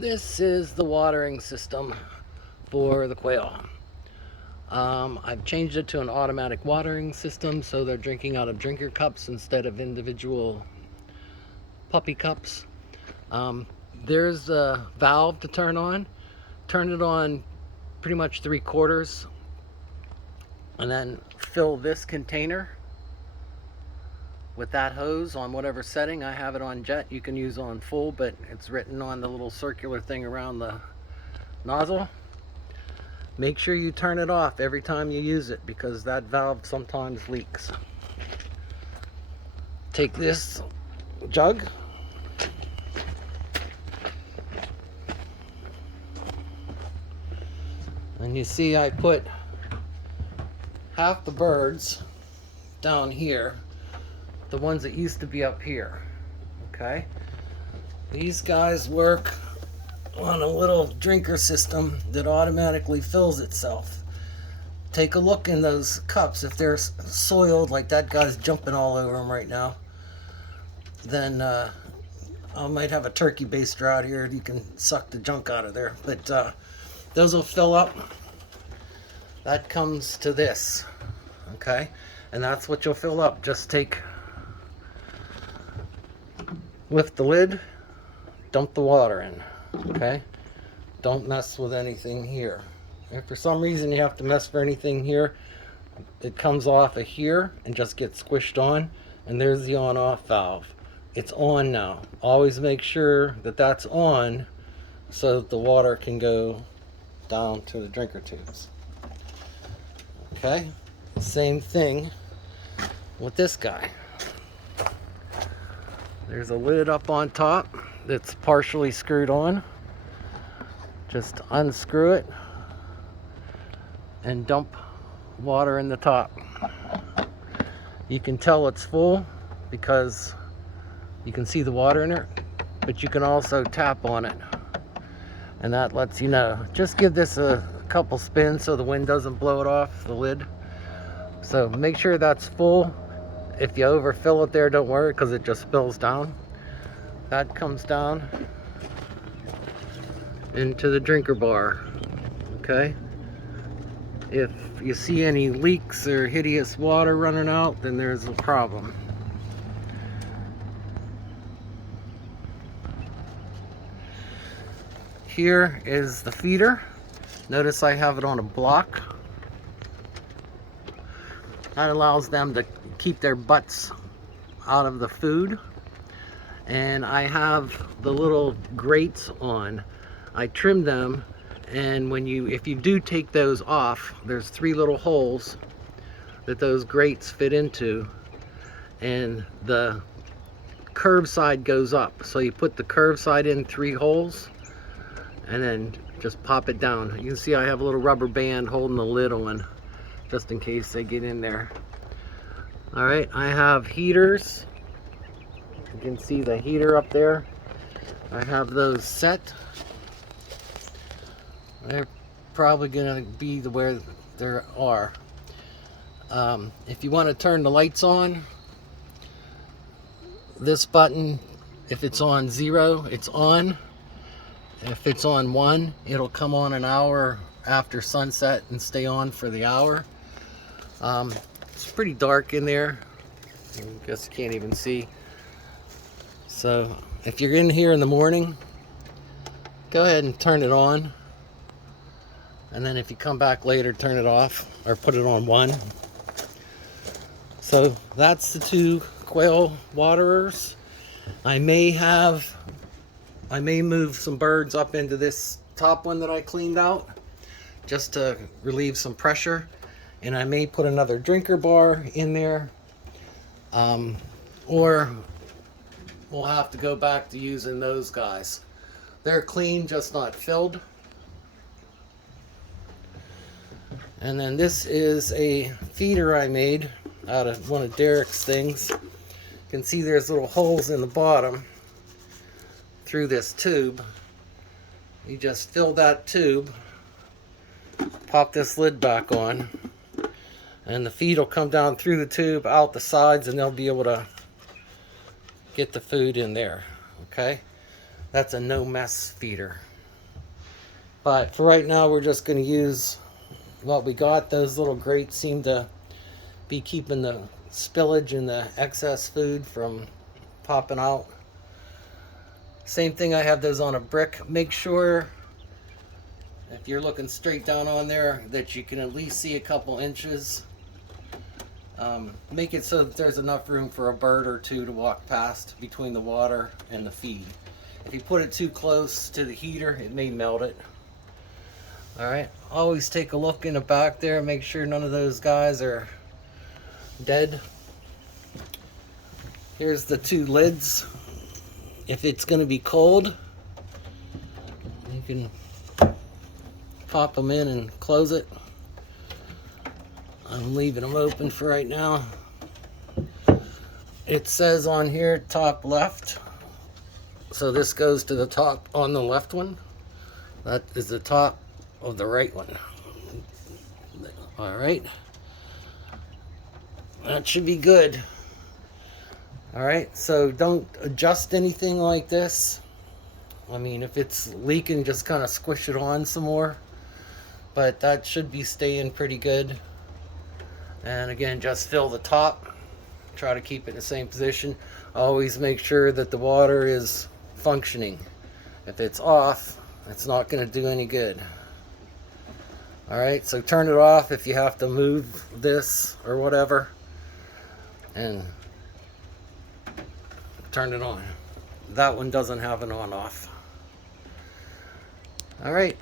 This is the watering system for the quail. I've changed it to an automatic watering system so they're drinking out of drinker cups instead of individual puppy cups. Um, there's a valve to turn on. Turn it on pretty much 3/4 and then fill this container with that hose on whatever setting. I have it on jet. You can use on full, but it's written on the little circular thing around the nozzle. Make sure you turn it off every time you use it because that valve sometimes leaks. Take this jug, and you see I put half the birds down here, the ones that used to be up here. Okay, these guys work on a little drinker system that automatically fills itself. Take a look in those cups. If they're soiled, like that guy's jumping all over them right now, then I might have a turkey baster out here. You can suck the junk out of there, but those will fill up. That comes to this, okay, and that's what you'll fill up. Just lift the lid, dump the water in. Okay, don't mess with anything here. If for some reason you have to mess with anything here, it comes off of here and just gets squished on, and there's the on-off valve. It's on now. Always make sure that that's on so that the water can go down to the drinker tubes. Okay, same thing with this guy. There's a lid up on top that's partially screwed on. Just unscrew it and dump water in the top. You can tell it's full because you can see the water in it, but you can also tap on it and that lets you know. Just give this a couple spins so the wind doesn't blow it off the lid. So make sure that's full. If you overfill it there, don't worry because it just spills down. That comes down into the drinker bar. Okay, if you see any leaks or hideous water running out, then there's a problem. Here is the feeder. Notice I have it on a block. That allows them to keep their butts out of the food. And I have the little grates on. I trimmed them, and if you do take those off, there's 3 little holes that those grates fit into, and the curved side goes up. So you put the curved side in 3 holes and then just pop it down. You can see I have a little rubber band holding the lid on just in case they get in there. All right, I have heaters. You can see the heater up there. I have those set. They're probably gonna be where there are. If you want to turn the lights on, this button, if it's on 0, it's on. If it's on 1, it'll come on an hour after sunset and stay on for the hour. It's pretty dark in there. I guess you can't even see. So if you're in here in the morning, go ahead and turn it on. And then if you come back later, turn it off or put it on 1. So that's the 2 quail waterers. I may move some birds up into this top one that I cleaned out just to relieve some pressure. And I may put another drinker bar in there. Or we'll have to go back to using those guys. They're clean, just not filled. And then this is a feeder I made out of one of Derek's things. You can see there's little holes in the bottom through this tube. You just fill that tube, pop this lid back on, and the feed will come down through the tube, out the sides, and they'll be able to get the food in there. Okay, that's a no mess feeder. But for right now, we're just going to use what we got. Those little grates seem to be keeping the spillage and the excess food from popping out. Same thing, I have those on a brick. Make sure if you're looking straight down on there that you can at least see a couple inches. Make it so that there's enough room for a bird or two to walk past between the water and the feed. If you put it too close to the heater, it may melt it. Alright, always take a look in the back there, make sure none of those guys are dead. Here's the two lids. If it's going to be cold, you can pop them in and close it. I'm leaving them open for right now. It says on here top left, so this goes to the top on the left one. That is the top of the right one. All right, that should be good. All right, so don't adjust anything like this. I mean, if it's leaking, just kind of squish it on some more, but that should be staying pretty good. And again, just fill the top, try to keep it in the same position. Always make sure that the water is functioning. If it's off, it's not going to do any good. Alright, so turn it off if you have to move this or whatever, and turn it on. That one doesn't have an on-off. Alright,